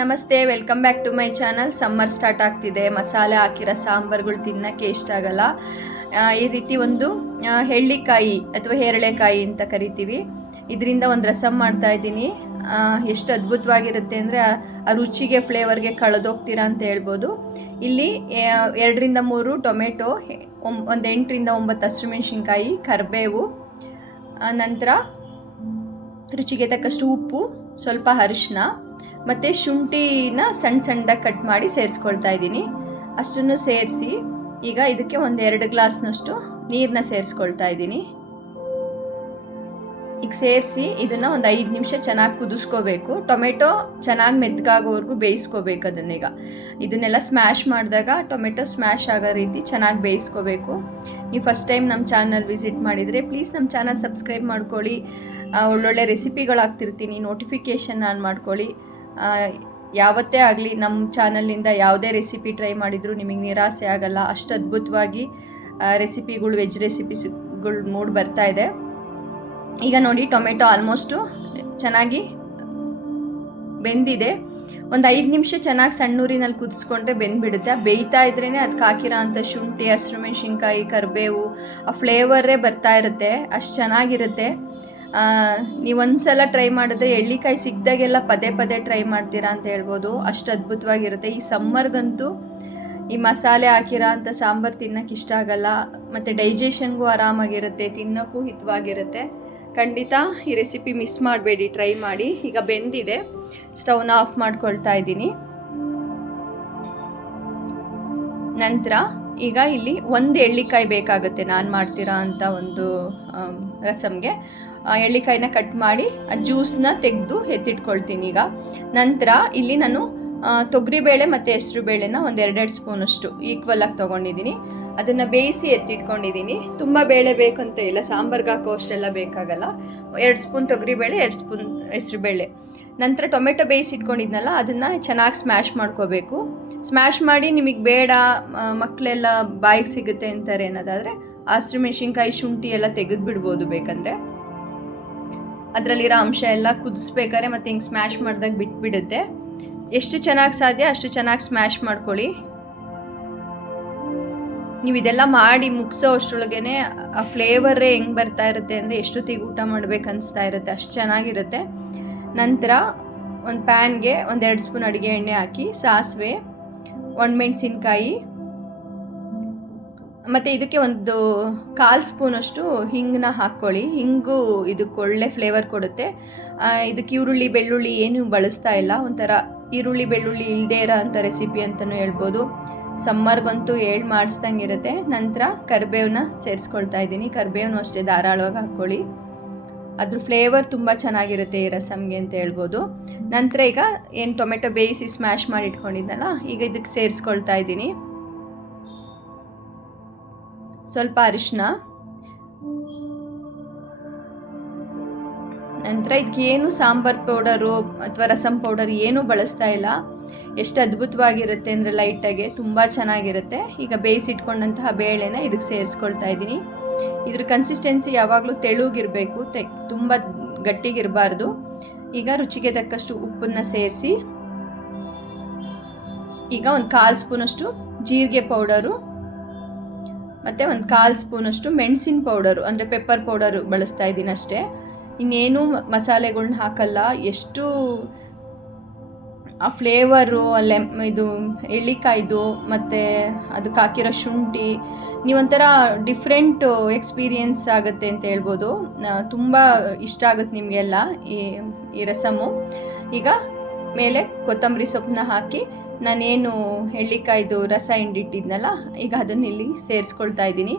ನಮಸ್ತೆ, welcome back to my channel. Summer start ಆಗ್ತಿದೆ. ಮಸಾಲೆ ಹಾಕಿರೋ ಸಾಂಬಾರುಗಳು ತಿನ್ನೋಕ್ಕೆ ಇಷ್ಟ ಆಗಲ್ಲ. ಈ ರೀತಿ ಒಂದು ಹೆಳ್ಳಿಕಾಯಿ ಅಥವಾ ಹೇರಳೆಕಾಯಿ ಅಂತ ಕರಿತೀವಿ, ಇದರಿಂದ ಒಂದು ರಸಮ್ ಮಾಡ್ತಾ ಇದ್ದೀನಿ. ಎಷ್ಟು ಅದ್ಭುತವಾಗಿರುತ್ತೆ ಅಂದರೆ ಆ ರುಚಿಗೆ, ಫ್ಲೇವರ್ಗೆ ಕಳೆದೋಗ್ತೀರಾ ಅಂತ ಹೇಳ್ಬೋದು. ಇಲ್ಲಿ 2ರಿಂದ 3 ಟೊಮೆಟೊ, ಒಂದು 8ರಿಂದ 9 ಹಸಿಮೆಣಸಿನ್ಕಾಯಿ, ಕರಿಬೇವು, ನಂತರ ರುಚಿಗೆ ತಕ್ಕಷ್ಟು ಉಪ್ಪು, ಸ್ವಲ್ಪ ಅರಿಶಿನ ಮತ್ತು ಶುಂಠಿನ ಸಣ್ಣದಾಗಿ ಕಟ್ ಮಾಡಿ ಸೇರಿಸ್ಕೊಳ್ತಾ ಇದ್ದೀನಿ. ಅಷ್ಟನ್ನು ಸೇರಿಸಿ ಈಗ ಇದಕ್ಕೆ ಒಂದು 2 ಗ್ಲಾಸ್ನಷ್ಟು ನೀರನ್ನ ಸೇರಿಸ್ಕೊಳ್ತಾ ಇದ್ದೀನಿ. ಈಗ ಸೇರಿಸಿ ಇದನ್ನು ಒಂದು 5 ನಿಮಿಷ ಚೆನ್ನಾಗಿ ಕುದಿಸ್ಕೋಬೇಕು. ಟೊಮೆಟೊ ಚೆನ್ನಾಗಿ ಮೆತ್ತಗಾಗೋವರೆಗೂ ಬೇಯಿಸ್ಕೋಬೇಕು. ಇದನ್ನೆಲ್ಲ ಸ್ಮ್ಯಾಶ್ ಮಾಡಿದಾಗ ಟೊಮೆಟೊ ಸ್ಮ್ಯಾಶ್ ಆಗೋ ರೀತಿ ಚೆನ್ನಾಗಿ ಬೇಯಿಸ್ಕೋಬೇಕು. ನೀವು ಫಸ್ಟ್ ಟೈಮ್ ನಮ್ಮ ಚಾನಲ್ ವಿಸಿಟ್ ಮಾಡಿದರೆ ಪ್ಲೀಸ್ ನಮ್ಮ ಚಾನಲ್ ಸಬ್ಸ್ಕ್ರೈಬ್ ಮಾಡ್ಕೊಳ್ಳಿ. ಒಳ್ಳೊಳ್ಳೆ ರೆಸಿಪಿಗಳಾಗ್ತಿರ್ತೀನಿ, ನೋಟಿಫಿಕೇಷನ್ ಆನ್ ಮಾಡ್ಕೊಳ್ಳಿ. ಯಾವತ್ತೇ ಆಗಲಿ ನಮ್ಮ ಚಾನಲಿಂದ ಯಾವುದೇ ರೆಸಿಪಿ ಟ್ರೈ ಮಾಡಿದರೂ ನಿಮಗೆ ನಿರಾಸೆ ಆಗಲ್ಲ. ಅಷ್ಟು ಅದ್ಭುತವಾಗಿ ರೆಸಿಪಿಗಳು, ವೆಜ್ ರೆಸಿಪೀಸ್ಗಳು ಮೂಡಿ ಬರ್ತಾ ಇದೆ. ಈಗ ನೋಡಿ, ಟೊಮೆಟೊ ಆಲ್ಮೋಸ್ಟು ಚೆನ್ನಾಗಿ ಬೆಂದಿದೆ. ಒಂದು 5 ನಿಮಿಷ ಚೆನ್ನಾಗಿ ಸಣ್ಣೂರಿನಲ್ಲಿ ಕುದಿಸ್ಕೊಂಡ್ರೆ ಬೆಂದ್ಬಿಡುತ್ತೆ. ಬೇಯ್ತಾ ಇದ್ರೇ ಅದಕ್ಕೆ ಹಾಕಿರೋ ಅಂಥ ಶುಂಠಿ, ಹಸಿಮೆಣಸಿನ್ಕಾಯಿ, ಕರಿಬೇವು ಆ ಫ್ಲೇವರೇ ಬರ್ತಾ ಇರುತ್ತೆ. ಅಷ್ಟು ಚೆನ್ನಾಗಿರುತ್ತೆ. ನೀವು ಒಂದ್ಸಲ ಟ್ರೈ ಮಾಡಿದ್ರೆ ಎಳ್ಳಿಕಾಯಿ ಸಿಕ್ಕಿದಾಗೆಲ್ಲ ಪದೇ ಪದೇ ಟ್ರೈ ಮಾಡ್ತೀರಾ ಅಂತ ಹೇಳ್ಬೋದು. ಅಷ್ಟು ಅದ್ಭುತವಾಗಿರುತ್ತೆ. ಈ ಸಮ್ಮರ್ಗಂತೂ ಈ ಮಸಾಲೆ ಹಾಕಿರೋ ಅಂಥ ಸಾಂಬಾರು ತಿನ್ನೋಕ್ಕೆ ಇಷ್ಟ ಆಗಲ್ಲ. ಮತ್ತು ಡೈಜೆಷನ್ಗೂ ಆರಾಮಾಗಿರುತ್ತೆ, ತಿನ್ನೋಕ್ಕೂ ಹಿತವಾಗಿರುತ್ತೆ. ಖಂಡಿತ ಈ ರೆಸಿಪಿ ಮಿಸ್ ಮಾಡಬೇಡಿ, ಟ್ರೈ ಮಾಡಿ. ಈಗ ಬೆಂದಿದೆ, ಸ್ಟವ್ನ ಆಫ್ ಮಾಡ್ಕೊಳ್ತಾ ಇದ್ದೀನಿ. ನಂತರ ಈಗ ಇಲ್ಲಿ 1 ಎಳ್ಳಿಕಾಯಿ ಬೇಕಾಗುತ್ತೆ ನಾನು ಮಾಡ್ತೀರಾ ಅಂತ ಒಂದು ರಸಮ್ಗೆ. ಎಳ್ಳಿಕಾಯಿನ ಕಟ್ ಮಾಡಿ ಆ ಜ್ಯೂಸನ್ನ ತೆಗೆದು ಎತ್ತಿಟ್ಕೊಳ್ತೀನಿ. ಈಗ ನಂತರ ಇಲ್ಲಿ ನಾನು ತೊಗರಿಬೇಳೆ ಮತ್ತು ಹೆಸರುಬೇಳೆನ ಒಂದು 2 ಸ್ಪೂನಷ್ಟು ಈಕ್ವಲಾಗಿ ತೊಗೊಂಡಿದ್ದೀನಿ. ಅದನ್ನು ಬೇಯಿಸಿ ಎತ್ತಿಟ್ಕೊಂಡಿದ್ದೀನಿ. ತುಂಬ ಬೇಳೆ ಬೇಕಂತ ಇಲ್ಲ, ಸಾಂಬಾರ್ಗೆ ಹಾಕೋ ಅಷ್ಟೆಲ್ಲ ಬೇಕಾಗಲ್ಲ. 2 ಸ್ಪೂನ್ ತೊಗರಿಬೇಳೆ, 2 ಸ್ಪೂನ್ ಹೆಸರುಬೇಳೆ. ನಂತರ ಟೊಮೆಟೊ ಬೇಯಿಸಿ ಇಟ್ಕೊಂಡಿದ್ನಲ್ಲ, ಅದನ್ನು ಚೆನ್ನಾಗಿ ಸ್ಮ್ಯಾಶ್ ಮಾಡ್ಕೋಬೇಕು. ಸ್ಮ್ಯಾಶ್ ಮಾಡಿ ನಿಮಗೆ ಬೇಡ, ಮಕ್ಕಳೆಲ್ಲ ಬಾಯಿಗೆ ಸಿಗುತ್ತೆ ಅಂತಾರೆ ಅನ್ನೋದಾದರೆ ಹಸಿಮೆಣಸಿನ್ಕಾಯಿ, ಶುಂಠಿ ಎಲ್ಲ ತೆಗೆದು ಬಿಡ್ಬೋದು. ಬೇಕಂದರೆ ಅದರಲ್ಲಿರೋ ಅಂಶ ಎಲ್ಲ ಕುದಿಸ್ಬೇಕಾದ್ರೆ ಮತ್ತು ಹಿಂಗೆ ಸ್ಮ್ಯಾಶ್ ಮಾಡಿದಾಗ ಬಿಟ್ಬಿಡುತ್ತೆ. ಎಷ್ಟು ಚೆನ್ನಾಗಿ ಸಾಧ್ಯ ಅಷ್ಟು ಚೆನ್ನಾಗಿ ಸ್ಮ್ಯಾಶ್ ಮಾಡ್ಕೊಳ್ಳಿ. ನೀವು ಇದೆಲ್ಲ ಮಾಡಿ ಮುಗಿಸೋ ಅಷ್ಟರೊಳಗೇ ಆ ಫ್ಲೇವರೇ ಹೆಂಗೆ ಬರ್ತಾ ಇರುತ್ತೆ ಅಂದರೆ ಎಷ್ಟೊತ್ತಿಗೆ ಊಟ ಮಾಡ್ಬೇಕು ಅನಿಸ್ತಾ ಇರುತ್ತೆ, ಅಷ್ಟು ಚೆನ್ನಾಗಿರುತ್ತೆ. ನಂತರ ಒಂದು ಪ್ಯಾನ್ಗೆ ಒಂದು 2 ಸ್ಪೂನ್ ಅಡುಗೆ ಎಣ್ಣೆ ಹಾಕಿ, ಸಾಸಿವೆ, ಒಣಮೆಣಸಿನ್ಕಾಯಿ ಮತ್ತು ಇದಕ್ಕೆ ಒಂದು 1/4 ಸ್ಪೂನಷ್ಟು ಹಿಂಗನ್ನ ಹಾಕ್ಕೊಳ್ಳಿ. ಹಿಂಗು ಇದಕ್ಕೆ ಒಳ್ಳೆ ಫ್ಲೇವರ್ ಕೊಡುತ್ತೆ. ಇದಕ್ಕೆ ಈರುಳ್ಳಿ, ಬೆಳ್ಳುಳ್ಳಿ ಏನು ಬಳಸ್ತಾ ಇಲ್ಲ. ಒಂಥರ ಈರುಳ್ಳಿ, ಬೆಳ್ಳುಳ್ಳಿ ಇಲ್ಲದೇ ಇರೋ ಅಂಥ ರೆಸಿಪಿ ಅಂತಲೂ ಹೇಳ್ಬೋದು. ಸಮ್ಮರ್ಗಂತೂ ಮಾಡಿಸ್ದಂಗೆ ಇರುತ್ತೆ. ನಂತರ ಕರಿಬೇವನ್ನ ಸೇರಿಸ್ಕೊಳ್ತಾ ಇದ್ದೀನಿ. ಕರಿಬೇವನು ಅಷ್ಟೇ ಧಾರಾಳವಾಗಿ ಹಾಕ್ಕೊಳ್ಳಿ, ಅದ್ರ ಫ್ಲೇವರ್ ತುಂಬ ಚೆನ್ನಾಗಿರುತ್ತೆ ಈ ರಸಮ್ಗೆ ಅಂತ ಹೇಳ್ಬೋದು. ನಂತರ ಈಗ ಏನು ಟೊಮೆಟೊ ಬೇಯಿಸಿ ಸ್ಮ್ಯಾಶ್ ಮಾಡಿ ಇಟ್ಕೊಂಡಿದ್ದಲ್ಲ, ಈಗ ಇದಕ್ಕೆ ಸೇರಿಸ್ಕೊಳ್ತಾ ಇದ್ದೀನಿ. ಸ್ವಲ್ಪ ಅರಿಶಿನ, ನಂತರ ಇದಕ್ಕೆ ಏನು ಸಾಂಬಾರ್ ಪೌಡರು ಅಥವಾ ರಸಮ್ ಪೌಡರ್ ಏನೂ ಬಳಸ್ತಾ ಇಲ್ಲ. ಎಷ್ಟು ಅದ್ಭುತವಾಗಿರುತ್ತೆ ಅಂದರೆ ಲೈಟಾಗೆ ತುಂಬ ಚೆನ್ನಾಗಿರುತ್ತೆ. ಈಗ ಬೇಯಿಸಿಟ್ಕೊಂಡಂತಹ ಬೇಳೆನ ಇದಕ್ಕೆ ಸೇರಿಸ್ಕೊಳ್ತಾ ಇದ್ದೀನಿ. ಇದ್ರ ಕನ್ಸಿಸ್ಟೆನ್ಸಿ ಯಾವಾಗಲೂ ತೆಳುಗಿರಬೇಕು, ತುಂಬ ಗಟ್ಟಿಗಿರಬಾರ್ದು. ಈಗ ರುಚಿಗೆ ತಕ್ಕಷ್ಟು ಉಪ್ಪನ್ನು ಸೇರಿಸಿ, ಈಗ ಒಂದು 1/4 ಸ್ಪೂನಷ್ಟು ಜೀರಿಗೆ ಪೌಡರು ಮತ್ತು ಒಂದು 1/4 ಸ್ಪೂನಷ್ಟು ಮೆಣಸಿನ ಪೌಡರು ಅಂದರೆ ಪೆಪ್ಪರ್ ಪೌಡರು ಬಳಸ್ತಾ ಇದ್ದೀನಿ ಅಷ್ಟೇ. ಇನ್ನೇನು ಮಸಾಲೆಗಳ್ನ ಹಾಕಲ್ಲ. ಎಷ್ಟು ಆ ಫ್ಲೇವರು ಅಲ್ಲೇ ಇದು ಎಳ್ಳಿಕಾಯ್ದು ಮತ್ತು ಅದಕ್ಕೆ ಹಾಕಿರೋ ಶುಂಠಿ, ನೀವೊಂಥರ ಡಿಫ್ರೆಂಟ್ ಎಕ್ಸ್ಪೀರಿಯೆನ್ಸ್ ಆಗುತ್ತೆ ಅಂತ ಹೇಳ್ಬೋದು. ತುಂಬ ಇಷ್ಟ ಆಗುತ್ತೆ ನಿಮಗೆಲ್ಲ ಈ ರಸಮು. ಈಗ ಮೇಲೆ ಕೊತ್ತಂಬರಿ ಸೊಪ್ಪನ್ನ ಹಾಕಿ ನಾನೇನು ಎಳ್ಳಿಕಾಯ್ದು ರಸ ಹಿಂಡಿಟ್ಟಿದ್ನಲ್ಲ, ಈಗ ಅದನ್ನು ಇಲ್ಲಿ ಸೇರಿಸ್ಕೊಳ್ತಾ ಇದ್ದೀನಿ.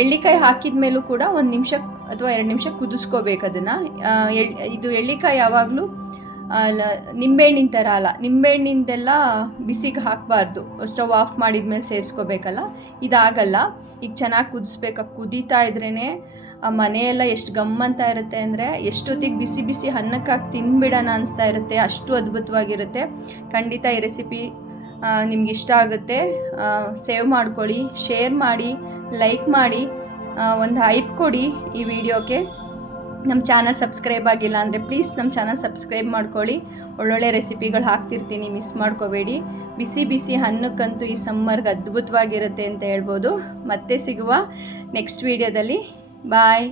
ಎಳ್ಳಿಕಾಯಿ ಹಾಕಿದ ಮೇಲೂ ಕೂಡ 1 ನಿಮಿಷ ಅಥವಾ 2 ನಿಮಿಷ ಕುದಿಸ್ಕೋಬೇಕು ಅದನ್ನು. ಇದು ಎಳ್ಳಿಕಾಯಿ ಯಾವಾಗಲೂ ನಿಂಬೆಹಣ್ಣಿನ ಥರ ಅಲ್ಲ, ನಿಂಬೆಹಣ್ಣಿಂದೆಲ್ಲ ಬಿಸಿಗೆ ಹಾಕಬಾರ್ದು, ಸ್ಟವ್ ಆಫ್ ಮಾಡಿದ್ಮೇಲೆ ಸೇರಿಸ್ಕೋಬೇಕಲ್ಲ, ಇದಾಗಲ್ಲ. ಈಗ ಚೆನ್ನಾಗಿ ಕುದಿಸ್ಬೇಕು. ಕುದೀತಾ ಇದ್ರೇ ಆ ಮನೆಯೆಲ್ಲ ಎಷ್ಟು ಗಮ್ಮಂತ ಇರುತ್ತೆ ಅಂದರೆ ಎಷ್ಟೊತ್ತಿಗೆ ಬಿಸಿ ಬಿಸಿ ಅನ್ನಕ್ಕಾಗಿ ತಿನ್ಬಿಡೋಣ ಅನಿಸ್ತಾ ಇರುತ್ತೆ. ಅಷ್ಟು ಅದ್ಭುತವಾಗಿರುತ್ತೆ. ಖಂಡಿತ ಈ ರೆಸಿಪಿ ನಿಮ್ಗೆ ಇಷ್ಟ ಆಗುತ್ತೆ. ಸೇವ್ ಮಾಡ್ಕೊಳ್ಳಿ, ಶೇರ್ ಮಾಡಿ, ಲೈಕ್ ಮಾಡಿ, ಒಂದು ಹೈಪ್ ಕೊಡಿ ಈ ವಿಡಿಯೋಕ್ಕೆ. ನಮ್ಮ ಚಾನಲ್ ಸಬ್ಸ್ಕ್ರೈಬ್ ಆಗಿಲ್ಲ ಅಂದರೆ ಪ್ಲೀಸ್ ನಮ್ಮ ಚಾನಲ್ ಸಬ್ಸ್ಕ್ರೈಬ್ ಮಾಡ್ಕೊಳ್ಳಿ. ಒಳ್ಳೊಳ್ಳೆ ರೆಸಿಪಿಗಳು ಹಾಕ್ತಿರ್ತೀನಿ, ಮಿಸ್ ಮಾಡ್ಕೋಬೇಡಿ. ಬಿಸಿ ಬಿಸಿ ಅನ್ನಕ್ಕಂತೂ ಈ ಸಮ್ಮರ್ಗೆ ಅದ್ಭುತವಾಗಿರುತ್ತೆ ಅಂತ ಹೇಳ್ಬೋದು. ಮತ್ತೆ ಸಿಗುವ ನೆಕ್ಸ್ಟ್ ವೀಡಿಯೋದಲ್ಲಿ. ಬಾಯ್.